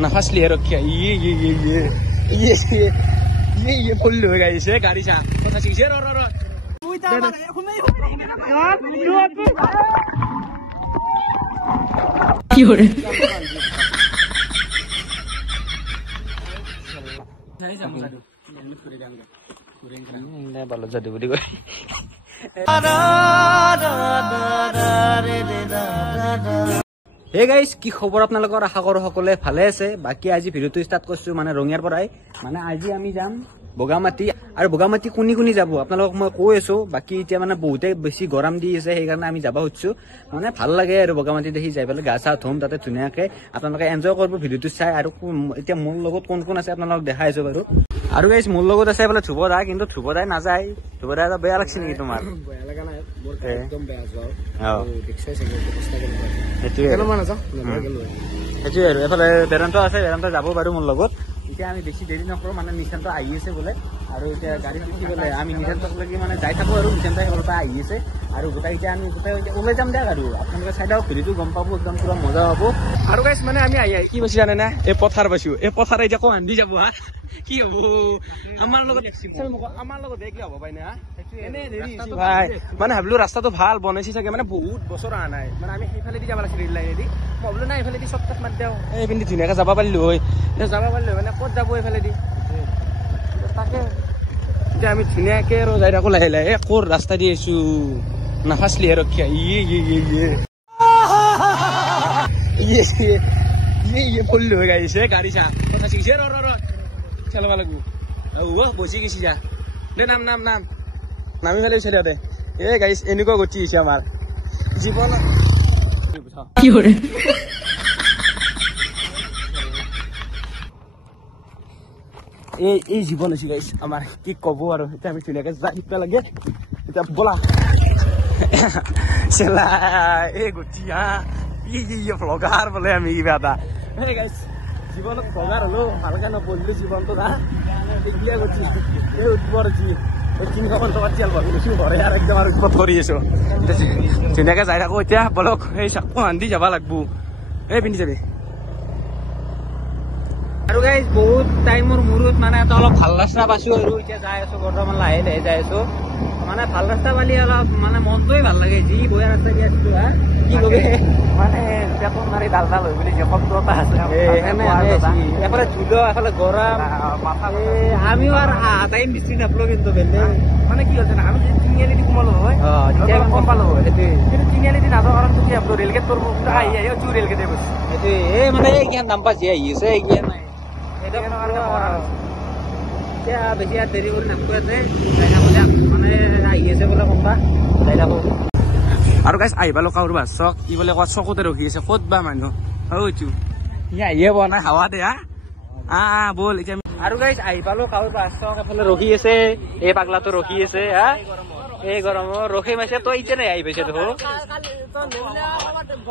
नफस लिए रखिया ये फुल हो गई से गाड़ी सा पता सीसे रो बालो जादू बुद्धि को हे गाइस কি খবৰ আপোনালোকৰ আশা কৰো সকলোৱে ভালে আছে বাকি আজি ভিডিওটো স্টাৰ্ট কৰিছো মানে ৰঙিয়াৰ পৰাই মানে আজি আমি যাম বগামাটি আৰু বগামাটি কোনি কোনি যাব আপোনালোকক মই কৈ আছো বাকি এতিয়া মানে বহুতে বেছি গৰম দি আছে সেই কাৰণে আমি যাব হচ্ছো মানে ভাল লাগে আৰু বগামাটি দেখি যাই পেলাই গা চা ধুম তাতে ধুনিয়াকে আপোনালোকে এনজয় কৰিব ভিডিওটো চাই আৰু এতিয়া মোৰ লগত কোন কোন আছে আপোনালোকক দেখাইছো বাৰু আৰু গাইস মোৰ লগত আছে বলে ধুবদা কিন্তু ধুবদাই না যায় ধুবদাই তো বেয়া লাগছে নেকি তোমাৰ বেয়া লাগা নাই মোৰ একদম বেয়া যাও দেখছাই চাগে কষ্ট কৰি এটোৱে কেন মান আছা এটোৱে আৰু এফালে বেৰান্ত আছে বেৰান্ত যাব বাৰু মোৰ লগত এতিয়া আমি বেছি দেৰি নকৰো মানে নিশান্ত আহি আছে বলে আৰু এতিয়া গাড়ী উঠি গলে আমি নিশান্তক লাগি মানে যাই থাকো আৰু নিশান্তই অলপা আহি আছে আৰু গোটাই এতিয়া আমি গোটাই ওলাই যাম দেখ আৰু আপোনালোকে চাই দাও ভিডিওটো গম পাব একদম পুৰা মজা হ'ব আৰু গাইস মানে আমি আহি কি বসি জানে না এই পথাৰ বসিও এই পথাৰ এতিয়া কো আন্দি যাব হা কি হ'ব আমাৰ লগত দেখলি হ'ব পাই না এনে দেৰি ভাই মানে ভাবলো ৰাস্তাটো ভাল বনাইছি চাগে মানে বহুত বছৰ আ নাই মানে আমি সেইফালে দি যাব লাগিছিল ৰেল লাইনে দি ভাবলো না এইফালে দি শৰ্টকাট মাৰ দেও এই পিন্দি ধুনিয়াকে যাব পাৰিলো হয় যাব পাৰিলো মানে ক'ত যাব এইফালে দি তাকে এতিয়া আমি ধুনিয়াকে আৰু যাই থাকো লাহে লাহে কোৰ ৰাস্তা দি আছো নাফাসলি ৰখিয়া ये फुल हो गई से गाड़ी सा पता सीसे रो चलो वाला गु ओ बसि गेसि जा दे नाम नामी फेले छेदा दे ए गाइस एनिको गति हिसे आमार जीवन কি হরে এই জীবন আছে গাইস আমার কি কব আর এটা আমি শুনেকে যাইতে লাগে এটা বলা সেলা এই গটিয়া ये vlogger বলে আমি কিবা হে গাইস জীবনত vlogger হলো ভালকে নপড়লি জীবনটো না দেখিয়া গছি এই উৎপর জি কিন খবর তো চাল বলছি ঘরে আর একদম আর উপর ধরি এসো চিনাকে যাই থাকো এতিয়া বলক এই সাকো আন্দি যাব লাগবো এই পিন্ধি যাবি আৰু গাইস বহুত টাইমৰ মুৰুত মানে এটা অলপ ভাল ৰাস্তা পাছো আৰু এতিয়া যাই আছো বৰ্তমান লাহে লাহে যাই আছো মানে ভাল ৰাস্তা পালি অলপ মানে মনটোই ভাল লাগে যি বয়া ৰাস্তা দি আছো হা কি কবে মানে পেটন মাৰি ডাল হৈ বুলি যে শব্দ এটা আছে এফালে ঝুলো এফালে গৰম আমিও আর টাইম বেছি নাপলো কিন্তু বেলে মানে কি হৈছে না আমি যদি তিনিআলি দি কমালো হয় তেতিয়া কম পালো হয় কিন্তু তিনিআলি দি নাযাওঁ কাৰণ তুমি আপলো ৰেলগেট কৰিব আহি আহি জু ৰেলগেটে বস এইটোৱে এই মানে এই জ্ঞান নাম পাইছে আহি আছে এই জ্ঞান নাই এটা কাৰণে এতিয়া বেছি আৰু দেৰি কৰি নাথাকো ইয়াতে যাই থাকো মানে আহি আছে বোলে কোনবা যাই থাকো আৰু গাইস আহিবা লকাউৰ বাছ চক ই বোলে কোৱা চকুতে ৰখি আছে ক'ত বা মানুহ হয়তো ইয়া ইয়ে বনাই হাৱা দে বল এতিয়া আৰু গাইস আহিবালো কাউৰ বাছ চক এফালে ৰখি আছে এই পাগলাটো ৰখি আছে হা এই গৰম ৰখি মাছে তই ইতে নাই আহি পাইছে তো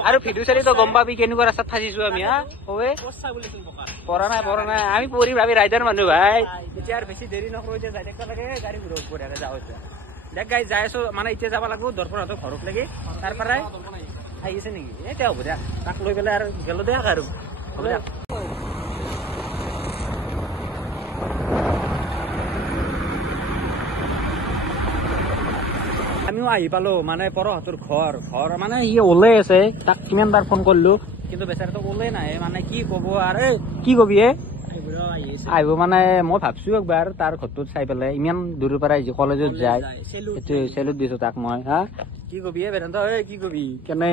আৰু ভিডিও চালি তো গম পাবি কেনেকুৱা ৰাস্তাত ফাঁচিছো আমি হা কবে পঢ়া নাই আমি পঢ়িম আমি ৰাইডাৰ মানুহ ভাই এতিয়া আৰু বেছি দেৰি নকৰো যে যাই থাকিব লাগে গাড়ী ঘূৰাব পৰে যাওঁ এতিয়া দেখ গাইস যাই আছো মানে এতিয়া যাব লাগিব দৰপৰাটো ঘৰত লাগি তাৰ পৰাই আহিছে নেকি এতিয়া হ'ব দিয়া তাক লৈ পেলাই আৰু গেলো দেখ আৰু হ'ব দিয়া আমিও আহি পালো মানে পৰহতৰ ঘৰ মানে ই ওলাই আছে তাক কিমানবাৰ ফোন কৰিলো কিন্তু বেচাৰাটো ওলাই নাই মানে কি কব আৰু কি কবি আহিব মানে মই ভাবছো একবাৰ তাৰ ঘৰটোত চাই পেলাই ইমান দূৰৰ পৰা আহিছে কলেজত যায় এইটো চেলুট দিছো তাক মই হা কি কবি বেদান্ত কি কবি কেনে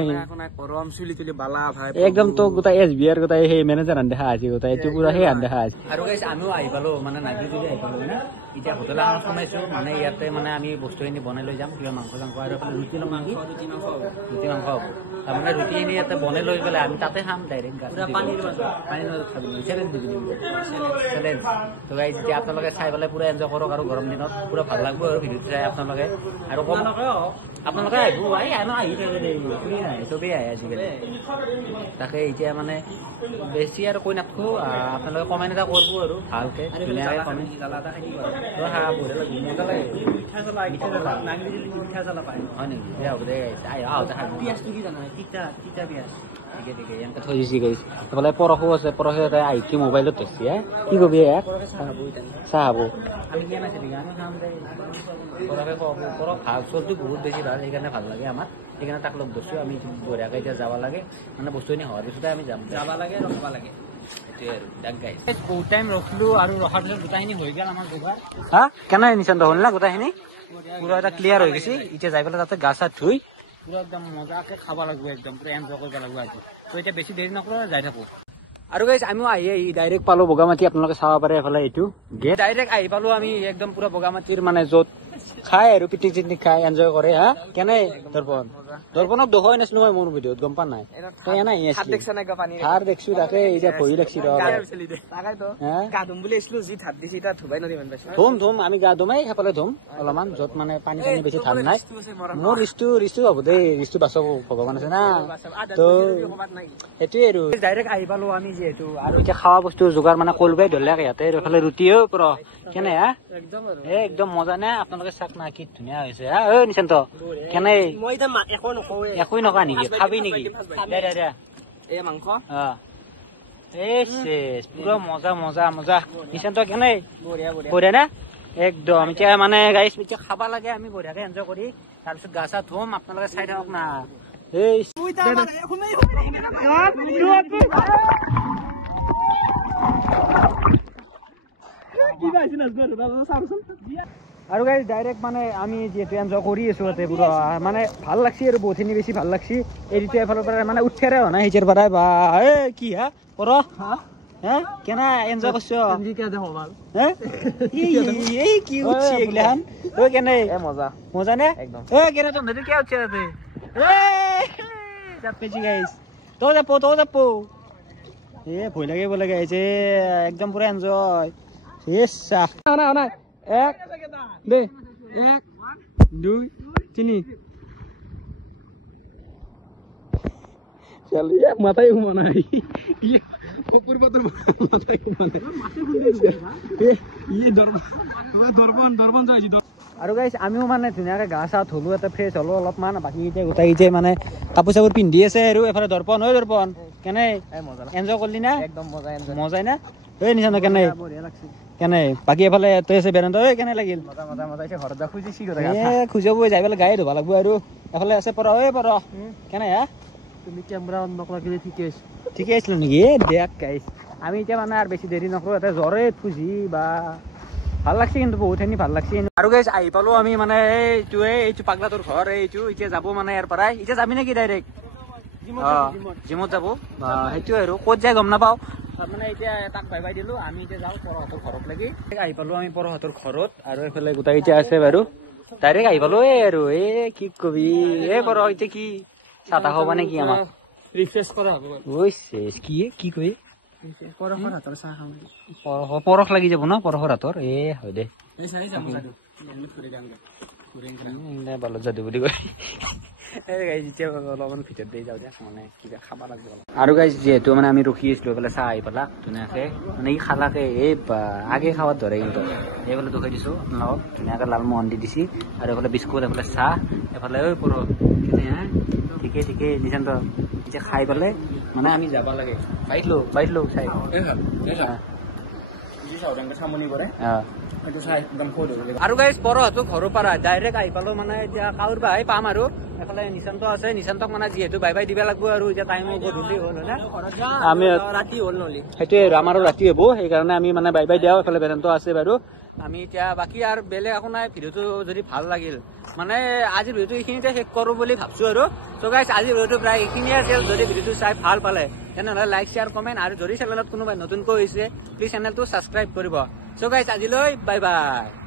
গৰম চুলি তুলি বালা ভাই একদম তো গোটাই SBR গোটাই সেই মেনেজাৰ আন দেখা আছে গোটাই এইটো পুৰা সেই আন দেখা আছে আৰু গাইস আমিও আহি পালো মানে নাজিবি আহি পালো না এতিয়া হোটেল আন সোমাইছো মানে ইয়াতে মানে আমি বস্তুখিনি বনাই লৈ যাম কিবা মাংস চাংস আৰু ৰুটি লম নেকি ৰুটি মাংস তাৰমানে ৰুটি ইয়াতে বনাই লৈ পেলাই আমি তাতে খাম ডাইৰেক্ট পানীৰ খাবি 7 দিবি চেলেঞ্জ তো গাইজ এতিয়া আপোনালোকে চাই পেলাই পুৰা এনজয় কৰক আৰু গৰম দিনত পুৰা ভাল লাগিব আৰু ভিডিঅ'টো চাই আপোনালোকে আৰু আপোনালোকে আহিব আহি নাই চবেই আহে আজিকালি তাকে এতিয়া মানে বেছি আৰু কৈ নাথাকো আপোনালোকে কমেণ্ট এটা কৰিব আৰু ভালকে ধুনীয়াকৈ কমেণ্ট হয় নেকি হ'ব দে ঠিকে ঠিকে এনেকৈ থৈ দিছে গাইছ এইফালে পৰশু আছে পৰশু এটা আহিছে মোবাইলত ধৰিছে কি কবি ইয়াক চাহ খাব আমি কিয় নাছিলি আমি খাম দে পৰশে পৰশ ভাল চব্জি বহুত বেছি ভাল সেইকাৰণে ভাল লাগে আমাৰ সেইকাৰণে তাক লগ ধৰিছোঁ আমি বঢ়িয়াকৈ এতিয়া যাব লাগে মানে বস্তুখিনি হোৱাৰ পিছতে আমি যাম যাব লাগে ৰখাব লাগে সেইটোৱে আৰু তাক গাইছ বহুত টাইম ৰখিলোঁ আৰু ৰখাৰ পিছত গোটাইখিনি হৈ গ'ল আমাৰ যোগাৰ হা কেনে নিচান্ত হ'ল না গোটাইখিনি পুৰা এটা ক্লিয়াৰ হৈ গৈছে এতিয়া যাই পেলাই তাতে গা চা ধুই পুৰা একদম মজাকে খাব লাগিব একদম পুৰা এনজয় কৰিব লাগিব আজি তো এতিয়া বেছি দেৰি নকৰোঁ যাই থাকোঁ আৰু গাইজ আমিও আহি ডাইৰেক্ট পালোঁ বগামাটি আপোনালোকে চাব পাৰে এইফালে এইটো গেট ডাইৰেক্ট আহি পালোঁ আমি একদম পুৰা বগামাটিৰ মানে য'ত খাই আৰু পিকনিক চিকনিক খাই এনজয় কৰে হা কেনে দৰ্পণ দৰ্পণক দেখুৱাই নাছিলো মই মোৰ ভিডিঅ'ত গম পা নাই তই এনে সাৰ দেখছো তাকে এতিয়া ভৰি লাগছি ধুম ধুম আমি গা ধুমাই সেইফালে ধুম অলপমান য'ত মানে পানী চানী বেছি ধান নাই মোৰ ৰিচটো হ'ব দেই ৰিচটো বাচক ভগৱান আছে না তো সেইটোৱে আৰু ডাইৰেক্ট আহি পালো আমি যিহেতু আৰু এতিয়া খোৱা বস্তু যোগাৰ মানে কলবাই ধৰিলাক ইয়াতে এইফালে ৰুটিও পৰা কেনে হা একদম মজা নে আপোনালোকে চাক না কি ধুনীয়া হৈছে হা ঐ নিশান্ত কেনে একোই নকৰা নেকি খাবি নেকি মাংস পুৰা মজা মজা মজা নিশান্ত কেনে বঢ়িয়া নে একদম এতিয়া মানে গাইছ এতিয়া খাব লাগে আমি বঢ়িয়াকে এনজয় কৰি তাৰপিছত গা চা ধুম আপোনালোকে চাই থাকক না আৰু গাইজ ডাইৰেক্ট মানে আমি যিহেতু এনজয় কৰি আছো তাতে পুৰা মানে ভাল লাগছি আৰু বহুতখিনি বেছি ভাল লাগছি এই দুটা এফালৰ পৰা মানে উঠেৰে হোৱা নাই সিটোৰ পৰাই বা কি হা কৰ হা কেনে এনজয় কৰিছ কি উঠছি এইগিলাখান কেনে মজা মজা নে একদম কেনে তোৰ কিয় উঠছে তাতে যাপেছি গাইছ তই যাব ভয় লাগে বোলে গাইছে একদম পুৰা এনজয় এক দে 1 2 3 চল মাথায় ঘুমা নাই আৰু গাইছ আমিও মানে ধুনীয়াকৈ গা চা ধুলো এটা ফ্ৰেছ হলো অলপমান বাকী এতিয়া গোটাইকেইটা মানে কাপোৰ চাপোৰ পিন্ধি আছে আৰু এফালে দৰ্পণ হয় দৰ্পণ কেনে এনজয় কৰিলি না একদম মজাই না এই নিচান কেনে কেনে বাকী এফালে তই আছে বেৰেণ্ট কেনে লাগিল খুজাব যাই পেলাই গায়ে ধুব লাগিব আৰু এফালে আছে পৰ কেনে হা তুমি কেমেৰা অন নকৰাকৈ ঠিকে আছিলো নেকি দেখ গাইছ আমি এতিয়া মানে আৰু বেছি দেৰি নকৰোঁ এটা জ্বৰে খুজি বা ভাল লাগছে কিন্তু বহুতখিনি ভাল লাগছে আৰু গাইছ আহি পালো আমি মানে এইটো পাগলাটোৰ ঘৰ এইটো এতিয়া যাব মানে ইয়াৰ পৰাই এতিয়া যাবি নেকি ডাইৰেক্ট জিমত যাব সেইটোৱে আৰু ক'ত যায় গম নাপাওঁ মানে এতিয়া তাক বাই বাই দিলো আমি এতিয়া যাওঁ পৰহঁতৰ ঘৰত লাগি আহি পালো আমি পৰহঁতৰ ঘৰত আৰু এইফালে গোটেইকেইটা আছে বাৰু ডাইৰেক্ট আহি পালো আৰু কি কবি পৰ এতিয়া কি চাহ তাহ খাব নেকি আমাক ৰিফ্ৰেছ কৰা কি কবি পৰশ লাগি যাব ন পৰশৰ হাতৰ হয় দে বালত যাদু বুলি কয় অলপমান ভিতৰত দি যাওঁ দে মানে কিবা খাব লাগিব আৰু গাইজ যিহেতু মানে আমি ৰখি আছিলো এইফালে চাহ আহি পেলা ধুনীয়াকে মানে ই খালাকে আগে খাৱাত ধৰে কিন্তু এইফালে দুখাই দিছো আপোনালোকক ধুনীয়াকে লালমোহন দি দিছি আৰু এইফালে বিস্কুট এইফালে চাহ এইফালে ঠিকে ঠিকে নিচান্ত এতিয়া খাই পেলাই মানে আমি যাব লাগে বাইট লো চাই আৰু গাইজ পৰহতো ঘৰৰ পৰা ডাইৰেক্ট আহি পালো মানে এতিয়া কাউৰ বাই পাম আৰু এফালে নিশান্ত আছে নিশান্তক মানে যিহেতু বাই বাই দিব লাগিব আৰু এতিয়া টাইম গধূলি হ'ল হয় না আমি ৰাতি হ'ল নহ'লে সেইটোৱে আমাৰো ৰাতি হ'ব সেইকাৰণে আমি মানে বাই বাই দিওঁ এফালে বেদান্ত আছে বাৰু আমি এতিয়া বাকী আৰু বেলেগ একো নাই ভিডিঅ'টো যদি ভাল লাগিল মানে আজিৰ ভিডিঅ'টো এইখিনিতে শেষ কৰোঁ বুলি ভাবছো আৰু তো গাইজ আজিৰ ভিডিঅ'টো প্ৰায় এইখিনিয়ে আছিল যদি ভিডিঅ'টো চাই ভাল পালে তেনেহ'লে লাইক শ্বেয়াৰ কমেণ্ট আৰু যদি চেনেলত কোনোবাই নতুনকৈ হৈছে প্লিজ চেনেলটো ছাবস্ক্ৰাইব কৰিব চ' গাইজ আজিলৈ বাই বাই